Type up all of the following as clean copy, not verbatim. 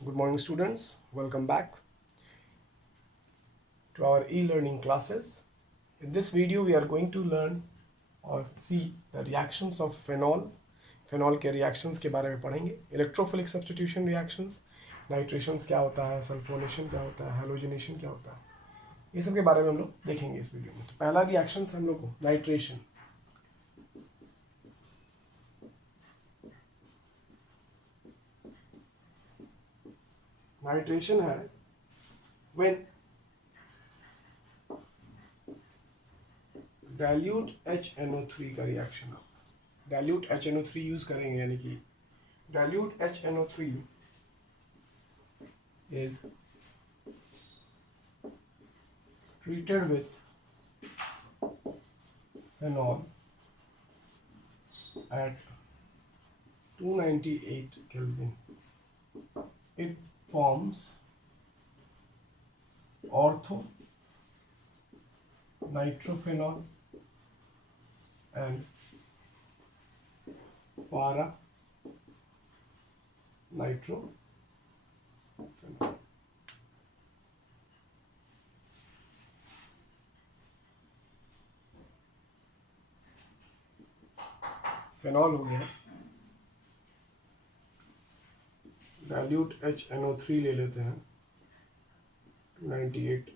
Good morning students, welcome back to our e-learning classes. In this video we are going to learn or see the reactions of phenol के reactions के बारे में पढ़ेंगे. Electrophilic substitution reactions, nitrations क्या होता है, sulphonation क्या होता है, हेलोजनेशन क्या होता है, ये सब के बारे में हम लोग देखेंगे इस वीडियो में. तो पहला रिएक्शन हम लोग को नाइट्रेशन. नाइट्रेशन है when डाइल्यूट HNO3 का रिएक्शन. आप डाइल्यूट HNO3 यूज करेंगे, यानी कि dilute HNO3 is treated with phenol at 298 Kelvin. It forms ortho nitrophenol and para nitrophenol. Phenol हो गया. डाइल्यूट HNO3 ले लेते हैं 298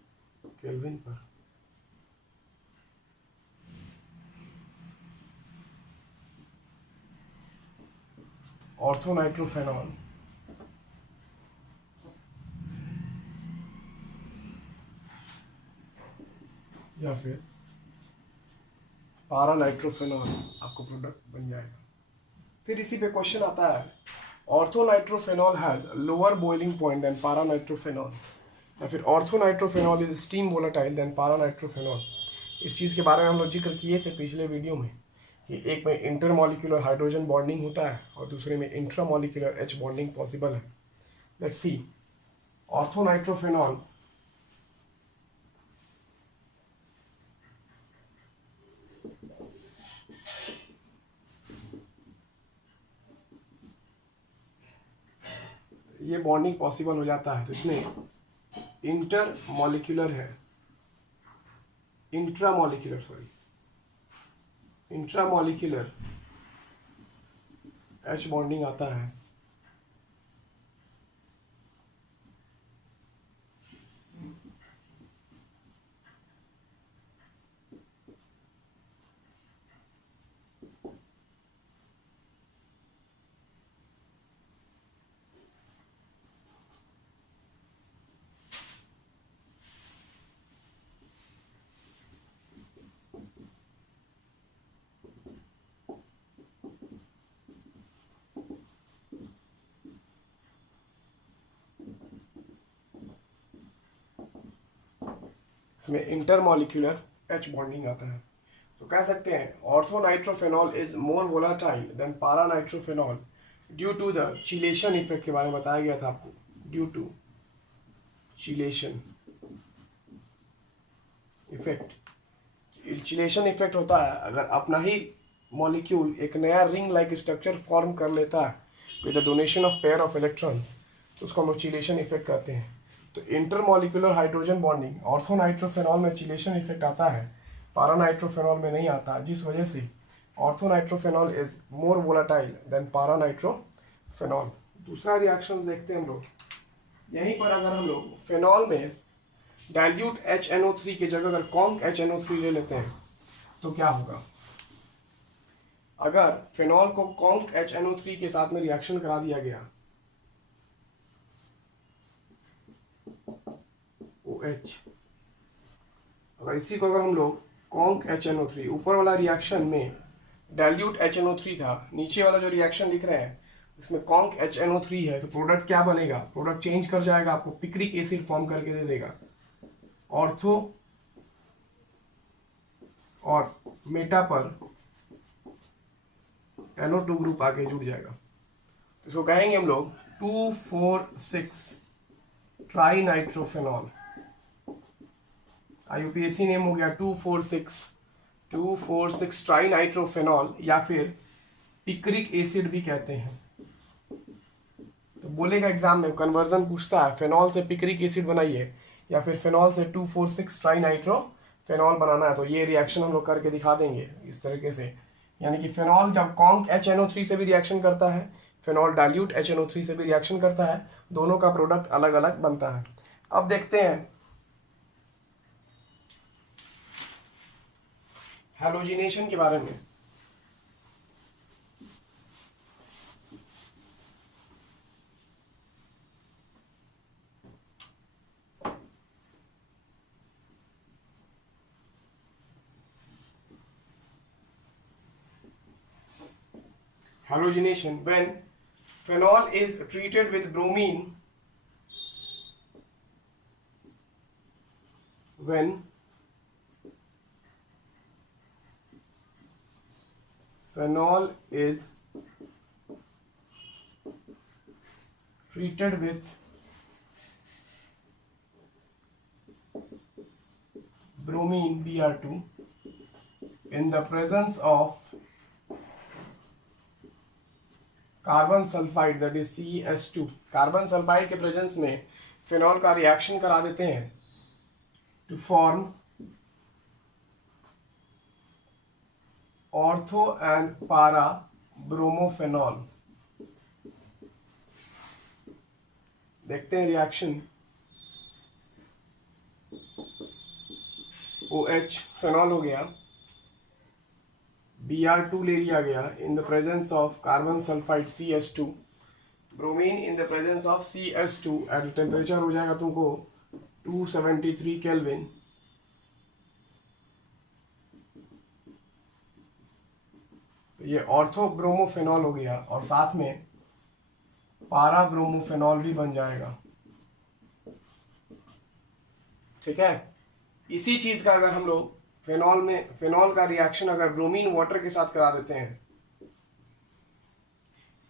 केल्विन पर. ऑर्थोनाइट्रोफेनॉल या फिर पारानाइट्रोफेनॉल आपको प्रोडक्ट बन जाएगा. फिर इसी पे क्वेश्चन आता है, orthonitrophenol has lower boiling point than paranitrophenol, या फिर orthonitrophenol is steam volatile than paranitrophenol. इस चीज़ के बारे में हम लोग जिक्र किए थे पिछले वीडियो में कि एक में इंटरमॉलिक्यूलर हाइड्रोजन बॉन्डिंग होता है और दूसरे में इंट्रामॉलिक्यूलर H बॉन्डिंग पॉसिबल है. Let's see. ऑर्थोनाइट्रोफेनॉल ये बॉन्डिंग पॉसिबल हो जाता है, तो इसमें इंटरमॉलिक्यूलर है, इंट्रामॉलिक्यूलर H बॉन्डिंग आता है. इसमें इंटरमॉलिक्यूलर H बॉन्डिंग आता है. तो कह सकते हैं orthonitrophenol is more volatile than paranitrophenol due to the chelation effect के बारे में बताया गया था आपको. ड्यू टू चिलेशन इफेक्ट होता है अगर अपना ही मॉलिक्यूल एक नया रिंग लाइक स्ट्रक्चर फॉर्म कर लेता है with the donation of pair of electrons, तो उसको हम लोग चिलेशन इफेक्ट कहते हैं. तो इंटरमॉलिक्यूलर हाइड्रोजन बॉन्डिंग ऑर्थोनाइट्रोफेनॉल में चिलेशन इफेक्ट आता है, पारानाइट्रोफेनॉल में नहीं आता, जिस वजह से ऑर्थोनाइट्रोफेनॉल इज मोर वोलाटाइल देन पारानाइट्रोफेनॉल. दूसरा रिएक्शन देखते हैं हम लोग. यहीं पर अगर हम लोग फेनॉल में डाइल्यूट HNO3 की जगह अगर कॉन्क HNO3 ले लेते हैं तो क्या होगा. अगर फेनॉल को कॉन्क HNO3 के साथ में रिएक्शन करा दिया गया, OH, अगर इसी को अगर हम लोग कॉन्क HNO3, ऊपर वाला रिएक्शन में डाइल्यूट HNO3 था, नीचे वाला जो रिएक्शन लिख रहे हैं इसमें कॉन्क HNO3 है, तो प्रोडक्ट क्या बनेगा. प्रोडक्ट चेंज कर जाएगा, आपको पिक्रिक एसिड फॉर्म करके दे देगा. ऑर्थो और मेटा पर NO2 ग्रुप आके जुड़ जाएगा. इसको कहेंगे हम लोग 2,4,6 ट्राई नाइट्रोफेनॉल. IUPAC नेम हो गया 2,4,6 ट्राई नाइट्रोफेनॉल, या फिर पिक्रिक एसिड भी कहते हैं. तो बोलेगा एग्जाम में, कन्वर्जन पूछता है, फेनॉल से पिक्रिक एसिड बनाइए या फिर फेनॉल से 2,4,6 ट्राई नाइट्रो फेनॉल बनाना है, तो ये रिएक्शन हम लोग करके दिखा देंगे इस तरीके से। यानी कि फेनॉल जब कॉन्क HNO3 से भी रिएक्शन करता है, फेनॉल डाइल्यूट HNO3 से भी रिएक्शन करता है, दोनों का प्रोडक्ट अलग अलग बनता है। अब देखते हैं हैलोजिनेशन के बारे में। Halogenation, when phenol is treated with bromine, when phenol is treated with bromine Br2 in the presence of carbon sulphide that is CH2, carbon sulphide के प्रेजेंस में फिनॉल का रिएक्शन करा देते हैं टू फॉर्म ऑर्थो एंड पारा ब्रोमोफेनॉल। देखते हैं reaction. OH phenol हो गया, Br2 ले लिया गया in the presence of carbon sulphide CH2, bromine in the presence of CH2 at temperature हो जाएगा तुमको 273 केल्विन। ये ऑर्थो ब्रोमोफेनॉल हो गया और साथ में पारा ब्रोमोफेनॉल भी बन जाएगा। ठीक है, इसी चीज का अगर हम लोग फेनॉल का रिएक्शन अगर ब्रोमीन वाटर के साथ करा देते हैं,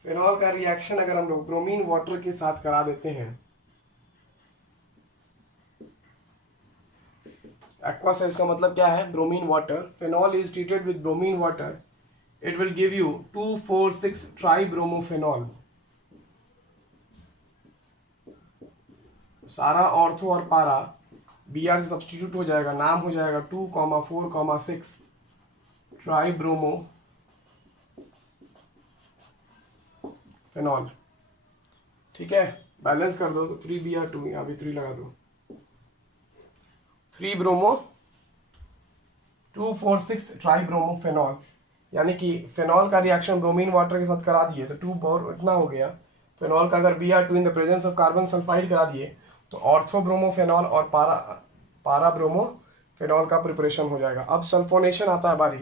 फेनॉल का रिएक्शन अगर हम लोग ब्रोमीन वाटर के साथ करा देते हैं, एक्वा से इसका मतलब क्या है, bromine water. Phenol is treated with bromine water, it will give you 2,4,6 tri bromophenol. सारा ऑर्थो और पारा Br से सब्सटीट्यूट हो जाएगा, नाम हो जाएगा 2,4,6 ट्राई ब्रोमो फेनॉल। ठीक है, बैलेंस कर दो तो 3Br2, यहाँ भी 3 लगा दो, 3 ब्रोमो 2,4,6 ट्राई ब्रोमो फेनॉल। यानी कि फेनॉल का रिएक्शन ब्रोमीन वाटर के साथ करा दिए तो 2 और इतना हो गया। फेनॉल का अगर Br2 in the presence of carbon sulphide करा दिए तो ऑर्थो ब्रोमोफेनॉल और पारा ब्रोमोफेनॉल का प्रिपरेशन हो जाएगा। अब सल्फोनेशन आता है बारी,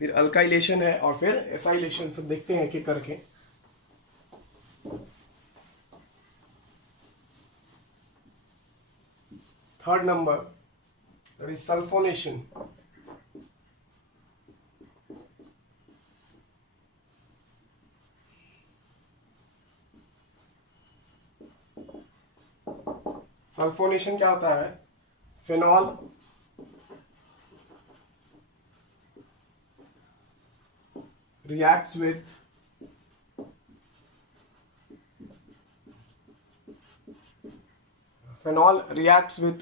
फिर अल्काइलेशन है और फिर एसाइलेशन, सब देखते हैं कि करके। Third number that is sulphonation. Sulphonation क्या होता है, phenol reacts with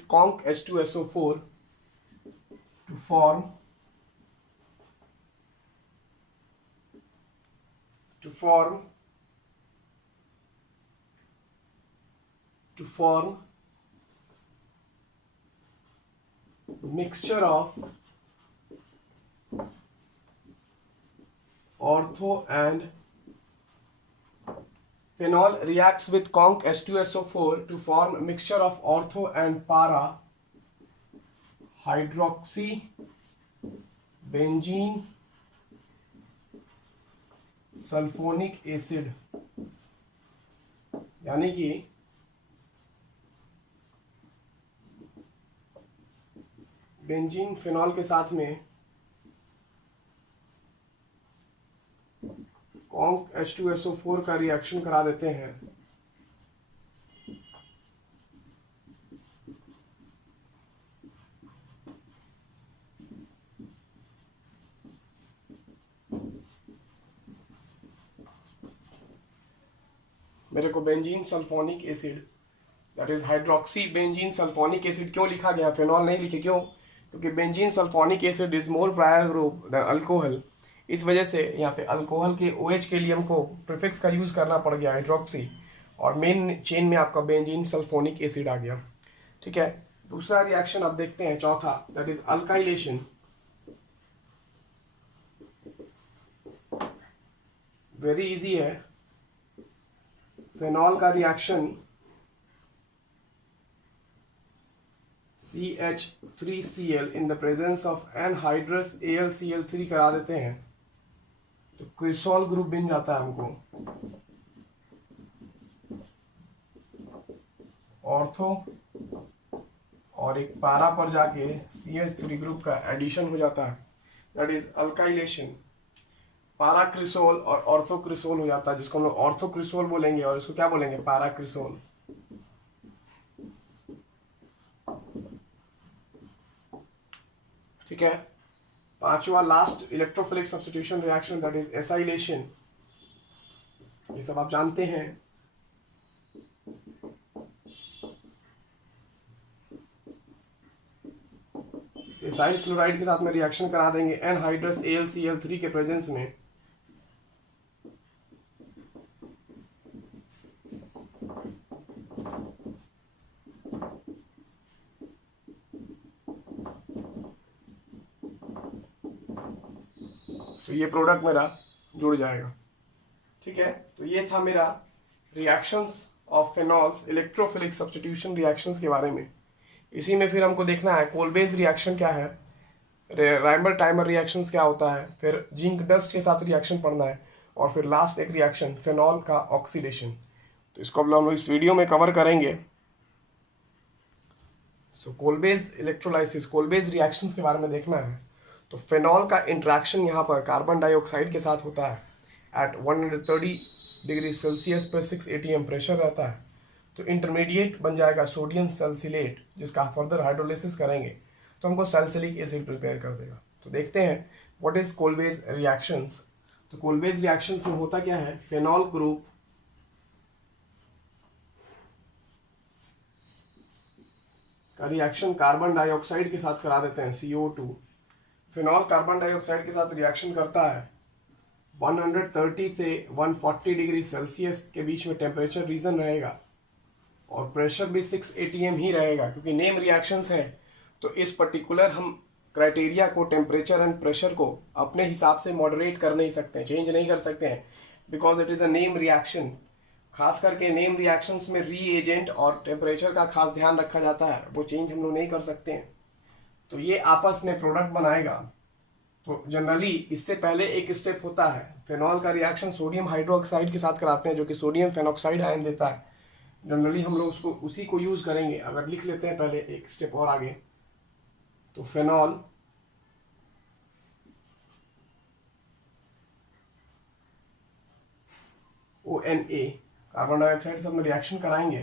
conc H2SO4 to form mixture of ortho and phenol reacts with conc H2SO4 to form a mixture of ortho and para hydroxy benzene sulphonic acid. यानी कि benzene phenol के साथ में conc H2SO4 का reaction करा देते हैं। मेरे को benzene sulphonic acid, that is hydroxy benzene sulphonic acid क्यों लिखा गया, फेनॉल नहीं लिखे, क्यों? क्योंकि benzene sulphonic acid is more prior group than alcohol. इस वजह से यहाँ पे अल्कोहल के OH के लिए हमको प्रीफिक्स का यूज करना पड़ गया हाइड्रोक्सी, और मेन चेन में आपका बेंजीन सल्फोनिक एसिड आ गया। ठीक है, दूसरा रिएक्शन आप देखते हैं, चौथा, that is alkylation. Very easy है। फेनॉल का reaction CH3Cl in the presence of anhydrous AlCl3 करा देते हैं तो क्रिसोल ग्रुप बन जाता है हमको, ऑर्थो, और एक पैरा पर जाके CH3 ग्रुप का एडिशन हो जाता है, that is alkylation. Para cresol और ऑर्थो क्रिसोल हो जाता है, जिसको हम लोग ऑर्थो क्रिसोल बोलेंगे और इसको क्या बोलेंगे, पैरा क्रिसोल। ठीक है, पांचवा last electrophilic substitution reaction, that is acylation. ये सब आप जानते हैं। एसाइल क्लोराइड के साथ में रिएक्शन करा देंगे एनहाइड्रस AlCl3 के प्रेजेंस में, तो ये प्रोडक्ट मेरा जुड़ जाएगा। ठीक है, तो ये था मेरा reactions of phenols, electrophilic substitution reactions के बारे में। इसी में फिर हमको देखना है कोलबेज रिएक्शन क्या है, राइमर टाइमर रिएक्शंस क्या होता है, फिर जिंक डस्ट के साथ रिएक्शन पढ़ना है, और फिर लास्ट एक रिएक्शन फेनॉल का ऑक्सीडेशन। तो इसको हम लोग इस वीडियो में कवर करेंगे। सो कोलबेज इलेक्ट्रोलाइसिस, कोलबेज रिएक्शंस के बारे में देखना है। तो फेनॉल का इंट्रैक्शन यहाँ पर कार्बन डाइऑक्साइड के साथ होता है एट 130 डिग्री सेल्सियस पर 6 atm प्रेशर रहता है। तो इंटरमीडिएट बन जाएगा सोडियम सैलिसिलेट, जिसका फर्दर हाइड्रोलिसिस करेंगे तो हमको सैलिसिलिक एसिड प्रिपेयर कर देगा। तो देखते हैं व्हाट इज कोलबेज रिएक्शंस। तो कोलबेज रिएक्शंस में होता क्या है, फेनॉल ग्रुप का रिएक्शन कार्बन डाइऑक्साइड के साथ करा देते हैं, CO2। फेनॉल कार्बन डाइऑक्साइड के साथ रिएक्शन करता है 130 से 140 डिग्री सेल्सियस के बीच में टेम्परेचर रीजन रहेगा, और प्रेशर भी 6 atm ही रहेगा, क्योंकि नेम रिएक्शंस है। तो इस पर्टिकुलर हम क्राइटेरिया को, टेम्परेचर एंड प्रेशर को अपने हिसाब से मॉडरेट कर नहीं सकते, चेंज नहीं कर सकते हैं, because it is a name reaction. खास करके नेम रिएक्शंस में रीएजेंट और टेम्परेचर का खास ध्यान रखा जाता है, वो चेंज हम लोग नहीं कर सकते हैं। तो ये आपस में प्रोडक्ट बनाएगा। तो जनरली इससे पहले एक स्टेप होता है, फेनॉल का रिएक्शन सोडियम हाइड्रोक्साइड के साथ कराते हैं, जो कि सोडियम फेनॉक्साइड आयन देता है। जनरली हम लोग उसको उसी को यूज करेंगे। अगर लिख लेते हैं पहले एक स्टेप और आगे, तो फेनॉल ONA कार्बन डाइऑक्साइड से हम रिएक्शन कराएंगे